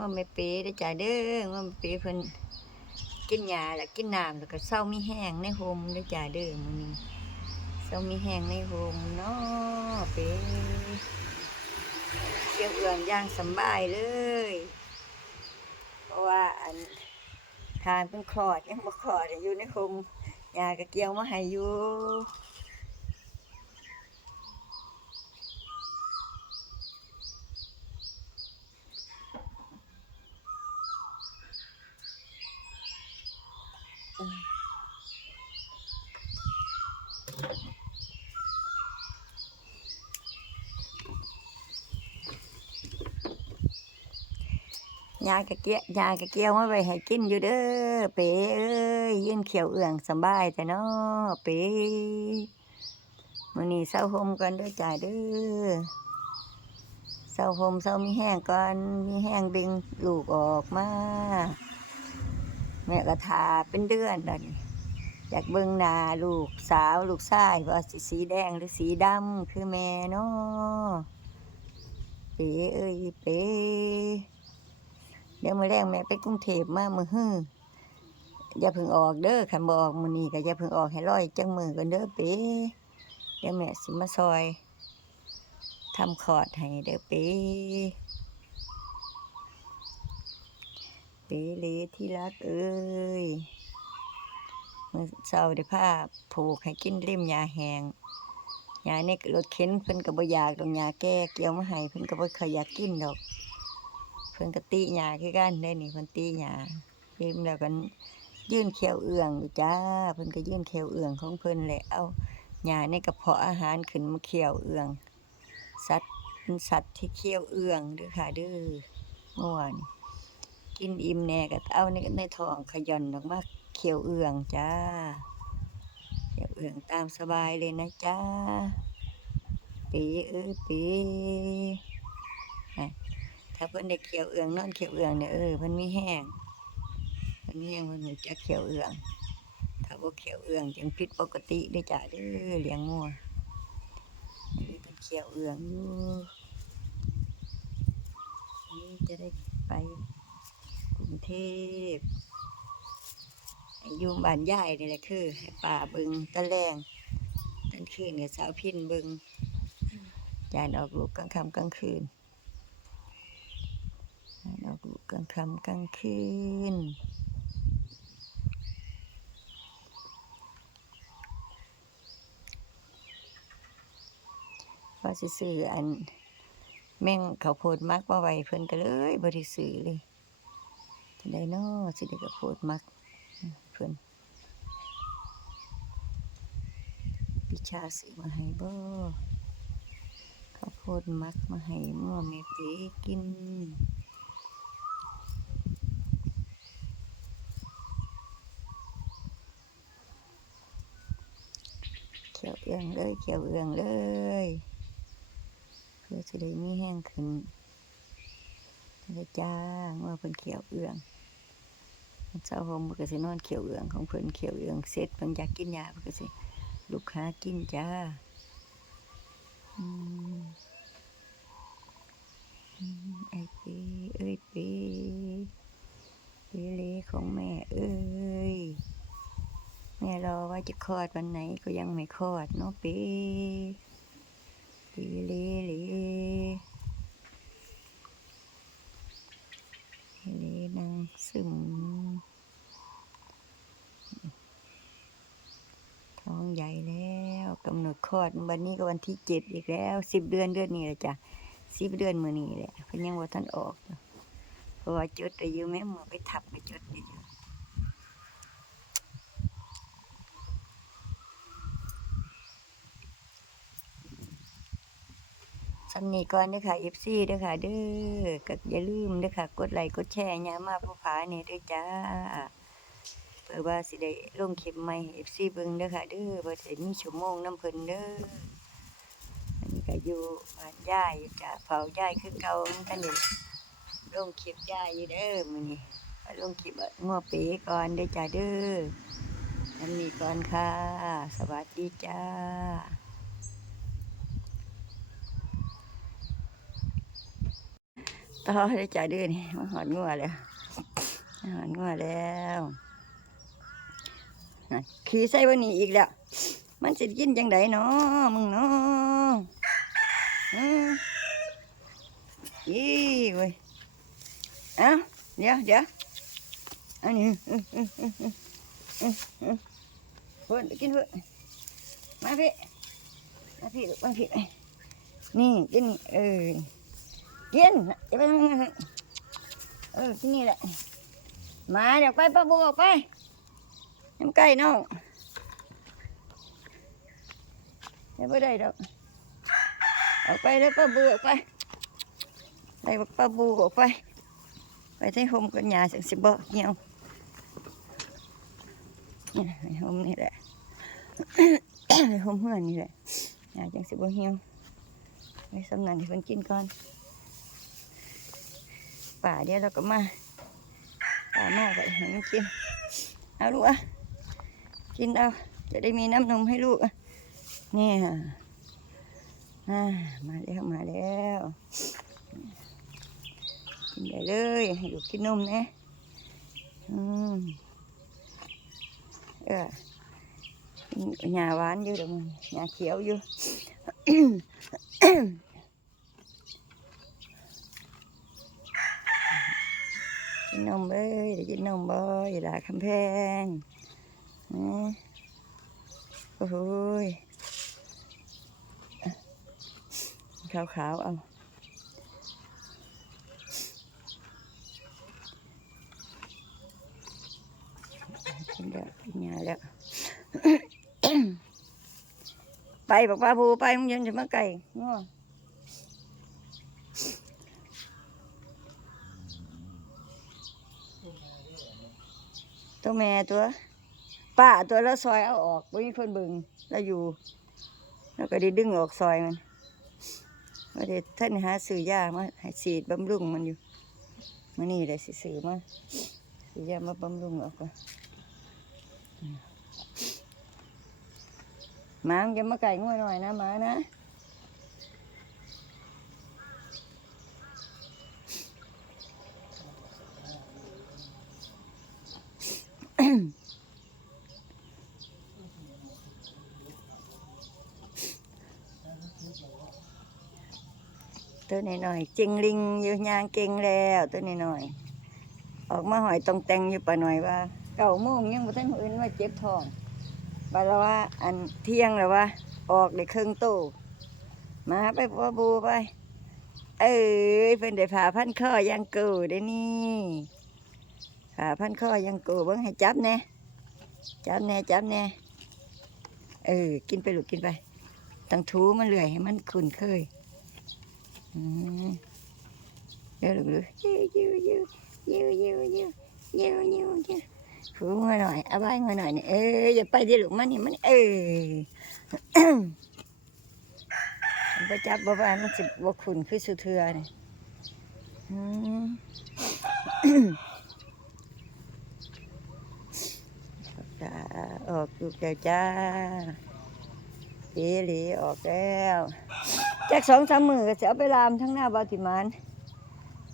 ว่าไม่เป๊ได้จ้าเด้อว่าไม่เป๊เพิ่นกินยาแล้วกินน้ำแล้วก็เศร้ามีแห้งในโฮมได้จ้าเด้อมื้อนี้เศร้ามีแห้งในโฮมเนาะเป๊เกี่ยวเอื้องย่างสบายเลย เพราะว่าอันทานเพิ่งคลอดยังบ่คลอดอยู่ในโฮมยาก็เกี่ยวมาให้อยู่ ยากะเกี้ยยากะเกี้ยวมาไว้ให้กินอยู่เด้อเป๋เอ้ยยืนเขียวเอื้องสบายแต่เนาะเป๋มื้อนี้เศร้าห่มกันด้อจ้าเด้อเศร้าห่มเศร้ามีแห้งก่อนมีแห้งดึงลูกออกมาแม่ก็ทาเป็นเดือนแล้วนี่อยากเบิ่งหน้าลูกสาวลูกชายว่าสิสีแดงหรือสีดำคือแม่เนาะเป๋เอ้ยเป๋ เดี๋ยวมือแรกแม่ไปกรุงเทพมามือฮื้ออย่าเพิ่งออกเด้อคันบออกมือนี้ก็อย่าเพิ่งออกให้รออีกจังมือก่อนเด้อเป้เดี๋ยวแม่สิมาซอยทำคอร์ดให้เด้อเป้เป้เลที่รักเอ้ยมือเช้าได้าผูกให้กินริมยาแหงยานี่รถเข็นเพิ่นก็บ่อยากดอกยาแก้เกี่ยวมาให้เพิ่นก็บ่ค่อยอยากกินดอก พิ่นก็ตีหญ้าคือกันได้นี่เพิ่นตีหญ้ายิ้มแล้วกันยื่นเขียวเอื้องอยู่จ้าเพิ่นก็ยื่นเขียวเอื้องของเพิ่นแหละเอาหญ้าในกระเพาะอาหารขึ้นมาเคี่ยวเอื้อง สัตว์เป็นสัตว์ที่เคี่ยวเอื้องด้อค่ะเด้อเมื่อวานกินอิ่มแน่ก็เอาในในท้องขย่อนออกมาเคี่ยวเอื้องจ้าเคี่ยวเอื้องตามสบายเลยนะจ้าปีเอ้ยปี ถ้าเพิ่นได้เขียวเอืองนอนเขียวเอืองเนี่ยเออเพิ่นมีแห้งเพิ่นมีแห้งเพิ่นรู้จักเขียวเอืองถ้าบ่เขียวเอืองจังผิดปกติเด้อจ้ะเด้อเลี้ยงงัวอันนี้เพิ่นเขียวเอืองอยู่อันนี้จะได้ไปกรุงเทพให้อยู่บ้านยายนี่แหละคือให้ป่าเบิงตะแลงตอนคืนกับสาวพินเบิงจานออกลูกกลางค่ำกลางคืน ดอกลูกลางค่ำกลางคืนว่าสิซื้ออัน แม่งเขาวโพดมักมาไว้เพิ่นก็เลยบ่ได้ซื้อเลยจะได้นอสิได้กับโพดมักเพิ่นพิชาซื้อมาให้บ่ข้าวโพดมักมาให้มั่วแม่เป๊กิน เขียว เอื้องเลยเขียวเอื้องเลยเพื่อจะได้มีแห้งขึ้นจะจ้างว่าเพิ่นเขียวเอื้องเช้าผมก็สินอนเขียวเอื้องของเพิ่นเขียวเอื้องเสร็จเพิ่นอยากกินยาเพิ่นก็สิลูกค้ากินจ้าไอป้เอ้ยป้เป้เลของแม่เอ้ย แม่รอว่าจะคลอดวันไหนก็ยังไม่คลอดเนาะปีปีลเลเลนางซึมท้องใหญ่แล้วกำหนดคลอดวันนี้ก็วันที่เจ็ดอีกแล้วสิบเดือนเดือนนี้แหละจ้ะสิบเดือนมือนี้แหละเพิ่นยังว่าท่านออกเพราะว่าจดอายุแม่หมอไปทับไปจุดอายุ สำนีก่อนด้อค่ะ FC เด้อค่ะเด้อก็อย่าลืมด้อค่ะ กดไลค์กดแชร์ยามมาผู้ผาเนี่เด้อจ้าเพื่อว่าสิได้ลงคลิปใหม่ให้ FC เบิ่งด้อค่ะเด้อเพื่อสิมีชั่วโมงน้ำเพิ่นเด้ออันนี้ก็อยู่บ้านย่ายอยู่จ้ะเฝ้าย่ายคือเก่าท่านนี่ลงคลิปย่ายอยู่เด้อมื้อนี้ลงคลิปงัวป๋ก่อนด้อจ้าเด้ออันนี้ก่อนค่ะ สวัสดีจ้า ต่อได้จ่ายดือนนี่มาหอดงัวแล้วหอดงัวแล้วขี่ใส่วันนี้อีกแล้ว มันสิกินจังไดเนาะมึงเนาะอืมอีเว้ยเอ้าเดี๋ยวเดี๋ยวอันนี้เพื่อนกินเพื่อนมาพี่มาพี่มาพี่นี่กินนี่เออ กินอย่าไปทำงานเออที่นี่แหละ มาเดี๋ยวไปป้าบัวออกไปน้ำไก่น้องไม่ไปได้ดอกออกไปแล้วป้าบูออกไปไล่ป้าบูออกไป ไปที่โฮมกันยาสักสิบบ่เหี่ยวนี่โฮมนี่แหละไปโฮมเพื่อนนี่แหละยาจังสิบบ่เหี่ยไปสำนันให้เพิ่นกินก่อน ป่าเดี๋ยวเราก็มาป่ามากเลยให้มันกินเอาลูกอะกินเอาจะได้มีน้ำนมให้ลูกอะเนี่ยอ่ามาแล้วมาแล้วกินได้เลยให้ลูกกินนมนะอืมเออกินหญ้าหวานอยู่เดี๋ยวมันหญ้าเขียวอยู่ กินนมเอ้ยได้กินนมบ่อยลาคำแพงนะโอ้โหยขาวขาวๆเอากินแล้วกินยาแล้วไปบอกป้าภูไปมึงยังจะมาไก่ง้อ ตัวแม่ตัวป้าตัวแล้วซอยเอาออกไม่มีคนบึงแล้วอยู่ แล้วก็ได้ดึงออกซอยมันว่าเด็ดท่านหาซื้อยามาให้ฉีดบำรุงมันอยู่มานี่เลยสิซื้อมาซื้อยามาบำรุงออกก่อนหมามันจะมาไก่ง่วยหน่อยนะหมานะ ตัวน้อยๆจิงลิงอยู่ยางเก่งแล้วตัวน้อยๆออกมาหอยตรงแตงอยู่ปะหน่อยว่าเก้าโมงยังบ่ทันอื่นว่าเจ็บท้องบาแล้วว่าอันเที่ยงแล้วว่าออกได้ครึ่งโตมาไปพ่อบูไป เอ้ยเพิ่นได้ผ่าพันข้อยังกูได้นี่ผ่าพันข้อยังกูเบิ่งให้จับแน่จับแน่จับแน่เออกินไปลูกกินไปตั้งถูมันเลื่อยให้มันคุ้นเคย อืมเดี๋ยวดูยูยูยูยูยูยูยูยูยูฟูมาหน่อยเอาไว้มาหน่อยนี่เอออย่าไปดิลูกมันนี่มันเออไปจับบ่ว่ามันสิบ่ขุนคือสุเทือนี่อืมจ้าออกลูกแล้วจ้าเอหลีออกแล้ว จากสองสามมือก็จะเอาไปลามทั้งหน้าบาติมาน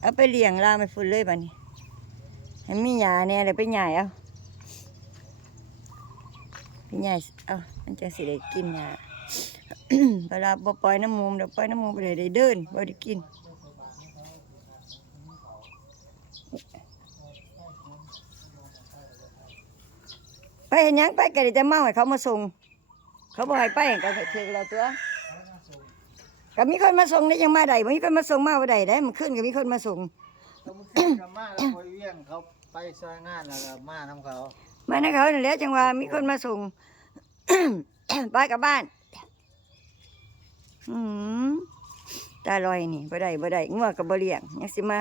เอาไปเลี้ยงลามไปฝุ่นเลยบัดนี้ให้มีหยาแน่เลยไปใหญ่เอาไปใหญ่เอามันจะสิได้กินหยาเวลาบ่ปล่อยน้ำมูมเดี๋ยวปล่อยน้ำมูมไปเลยได้เดินบ่ได้กินไปเห็นยังไปก็ได้แต่เมาให้เขามาส่งเขาบอกให้ไปก็ถือเราตัว ก็มีคนมาส่งได้ยังมาได้บ่มีคนมาส่งมาบ่ได้ได้มันขึ้นก็มีคนมาส่งเขามาขึ้นกับมาแล้วคอยเวียงเขาไปซอยงานแล้วก็มาทำเขามานะเขานั่นแหล้วจังว่ามีคนมาส่ง ไปกลับบ้าน อืมตาลอยนี่บ่ได้บ่ได้งัวก็บ่เลี้ยงยังสิมา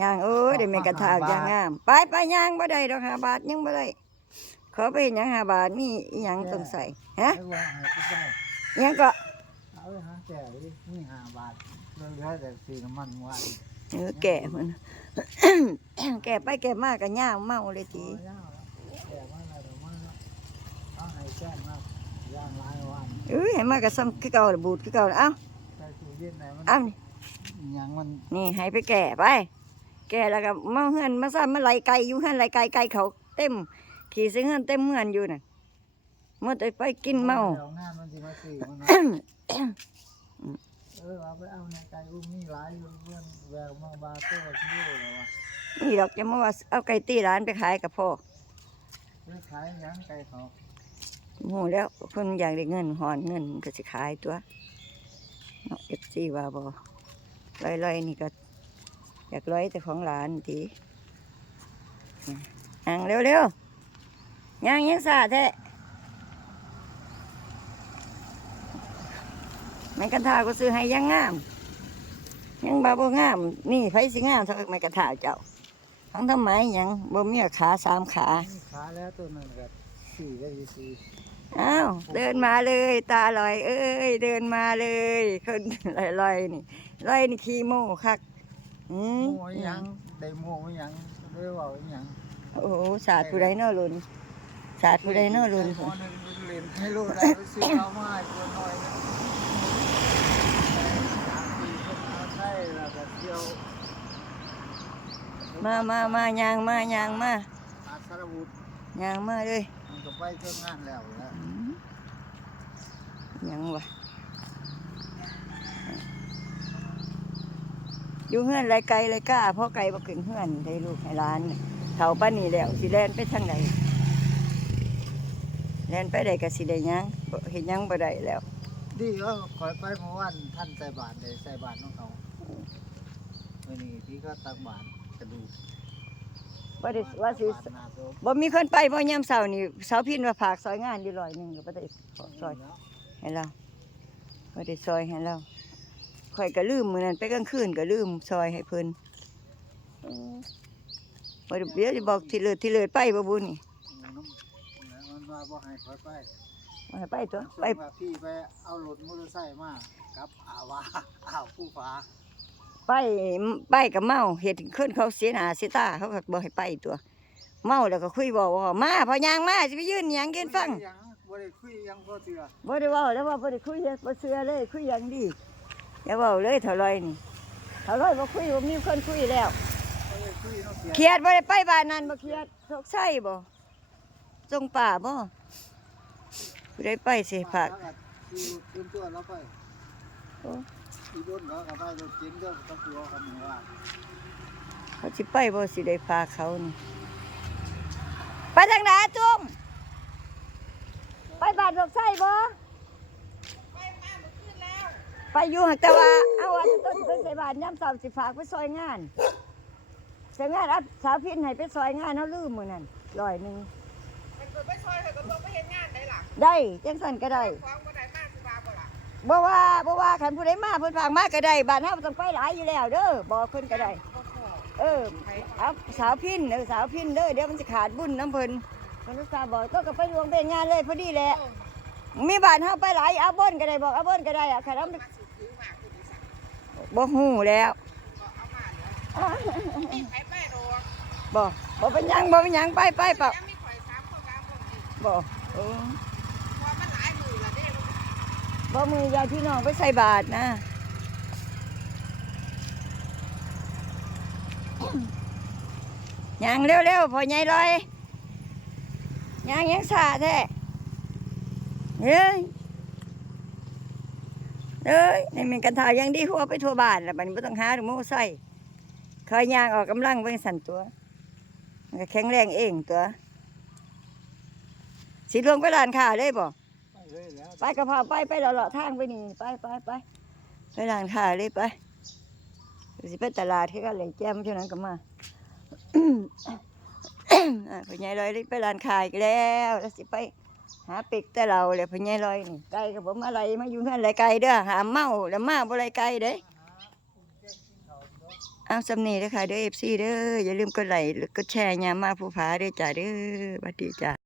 ย่างเอ้ยได้แม่กระทากย่างงาม ไปไปย่างบ่ได้ดอกห้าบาทยังบ่ได้ขอไปเห็นหยังห้าบาทมีอีหยังต้องใส่ฮะไม่ว่าให้กูได้อิหยังก็ เอาไปหาแก่ดินี่ห้าบาทเหลือแต่สีน้ำมันว่าอีกเออแก่มัน แก่ไปแก่มากก็ย่างเมาเลยทีโอ้ยาวแล้วแก่มาแล้วเดี๋ยวมาแล้วเอาให้แจ้งมาย่างหลายวันเอ้ยให้มากก็ซ้ำคือเก่าละบูดคือเก่าละเอ้าใส่ตู้เย็นไหนมันเอ้านี่หยังมันนี่ให้ไปแก่ไป แก่แล้วก็มาเฮือนมาซ้ำมาไหลไก่อยู่เฮือนไหลไก่ไก่เขาเต็ม ขี่ใส่เฮือนเต็มเฮือนอยู่น่ะ เมื่อแต่ไปกินเมาดี๋ยวงานมันสิมาซื้อมันเนาะเออเอาไปเอาในไก่อุ้มมีหลายอยู่เพื่อนแววมาบาโต้ที่อยู่แล้ววะนี่ดอกจะมาว่าเอาไก่ตีร้านไปขายกับพ่อไปขายหยังไก่เขาโหแล้วเพิ่นอยากได้เงินหอนเงินก็สิขายตัวเนาะ FC ว่าบ่ลอยๆนี่ก็ อยากร้อยแต่ของหลานติอ่างเร็วๆย่างยังสาแท้ ม้กันทาก็ซื้อให้ยังงาม ยังบาบ่งาม นี่ไผสิงามเท่าไม้กันทาเจ้าทั้งทำไมหยังบ่มีขาสามขามีขาแล้วตัวนั้นก็สี่ก็อยู่สี่อ้าวเดินมาเลย ตาลอย เอ้ย เดินมาเลยคนลอยลอยๆนี่ลอยนี่ขี้โม่คักอืมโม่อีหยังได้โม่อีหยังเรียกว่าอีหยังโอ้โหศาสตร์ผู้ใดเนอลุนศาสตร์ผู้ใดเนอลุนได้หม้อหนึ่งเล่นให้ลูกได้ไปซื้อเอามาให้ตัวน้อยนะสามปีเพิ่นเอาใส่แล้วก็เที่ยว มามามายางมายางมาอาสารบุตรยางมาเลยมันก็ไปเครื่องงานแล้วแหล้วอืมยังวะอยู่เฮือนไรไกลไรกล้าเพราะไกลบ่ขึ้นเฮือนได้ลูกให้ร้านน่ะเฒ่าป้านนี่แล้วสิแล่นไปทางใดแล่นไปได้ก็สิได้หยังบ่เฮ็ดหยังบ่ได้แล้ว ดีก็คอยไปเมื่อวันท่านใส่บาตรเลยใส่บาตรของเขาเมื่อนี้พี่ก็ตักบาตรกระดูกว่าสิว่าสิบาตรหน้าโต๊ะบ่มีคนไปบ่ยามเช้านี่เสาพินว่าฝากซอยงานอยู่ร้อยหนึงก็บ่ได้ซอยให้เราบ่ได้ซอยให้เราข่อยก็ลืมมื้อนั้นไปกลางคืนก็ลืมซอยให้เพิ่นเออบ่ได้เดี๋ยวจะบอกที่เลิศที่เลิศไปบ่บุญนี่น้ำมันมาบ่ให้คอยไปบ่ให้ไปตัวส่วนไปว่าพี่ไปเอารถมอเตอร์ไซค์มากับอาวาอ้าวผู้ฟ้า ไปไปกับเมาเฮ็ดขึ้นเขาเสียหน้าเสียตาเขาก็บ่ให้ไปตัว เมาแล้วก็คุยบอกว่ามาพอยางมาสิไปยืนหยังยืนฟังยังบ่ได้คุยยังบ่เตือบ่ได้เว้าแล้วว่าบ่ได้คุยบ่เชื่อเลยคุยอย่างดีอย่าเว้าเลยเท่าไรนี่เท่าไรบ่คุยบ่มีคนคุยแล้วบ่ได้คุยเนาะเสียเครียดบ่ได้ไปบ้านนั้นบ่เครียดโศกไส้บ่จงป่าบ่ผู้ใดไปสิฝากแล้วก็ขี่รถเตรียมตัวแล้วไป โอ้อีโดนก็ก็ไปรถเก๋งก็ต้องกลัวกันนี่ว่าเขาสิไปบ่สิได้พาเขานี่ไปทางไหนจุ้มไปบ้านโศกไส้บ่ไปอยู่หั่นแต่ว่าเอาว่าจะต้องสิไปใส่บานยามเช้าสิฝากไปซอยงานใส่งานอัดสาวพินให้ไปซอยงานเฮาลืมมือนั้นร้อยหนึงมันเกิดไม่ซอยเถอะก็ต้องไปเห็นงานได้ล่ะได้จังซั่นก็ได้ บ่ว่าบ่ว่าคันผู้ใดมาเพิ่นฝากมาก็ได้บ้านเฮาบ่ต้องไปหลายอยู่แล้วเด้อบอกเพิ่นก็ได้ เออเอาสาวพินเออสาวพินเด้อเดี๋ยวมันจะขาดบุญน้ำเพิ่นมันจะบอกก็ก็ไปรวมเป็นงานเลยพอดีแหละมีบ้านเฮาไปหลายเอาเบิ้นก็ได้บอกเอาเบิ้นก็ได้อะคันเอามาสิถือมาคุณดิสักบ่ฮู้แล้วก็เอามาเด้อมีใครไปดอกบ่บ่เป็นหยังบ่เป็นหยังไปไปเปล่ายังมีข่อกบ่เออ เพราะมันหลายมือละเด้ บ่มือยายพี่น้องไปใส่บาตรนะยังเร็วๆพอใหญ่ลอยยังยังสาแท้เฮ้ยเอ้ยนี่มันกันทายังดีหัวไปทั่วบ้านแล้วบัดนี้บ่ต้องหาหรือมูใส่คอยยางออกกำลังเบิ่งสั่นตัวมันก็แข็งแรงเองตัวสิลงไปร้านค้าเลยบ่ ไปกระเพราไปไปเลาะๆทางไปนี่ไปไปไปไปร้านค้าเลยไปเดี๋ยสิไปตลาดที่กันเลยแจ้มเท่านั้นก็มาอ่าพ่อใหญ่ลอยเลยไปร้านค้าอีกแล้วแล้วสิไปหาเป็กแต่เราเลยพ่อใหญ่ลอยนี่ไก่กับผมอะไรมาอยู่เพื่อนไรไก่เด้อหาเมาแล้วมาบ่ไรไก่เด้เอาสำนีเด้อค่ะเด้อเอฟซีเด้ออย่าลืมกดไลค์กดแชร์ยามาผู้ผาเด้อจ้าเด้อสวัสดีจ้า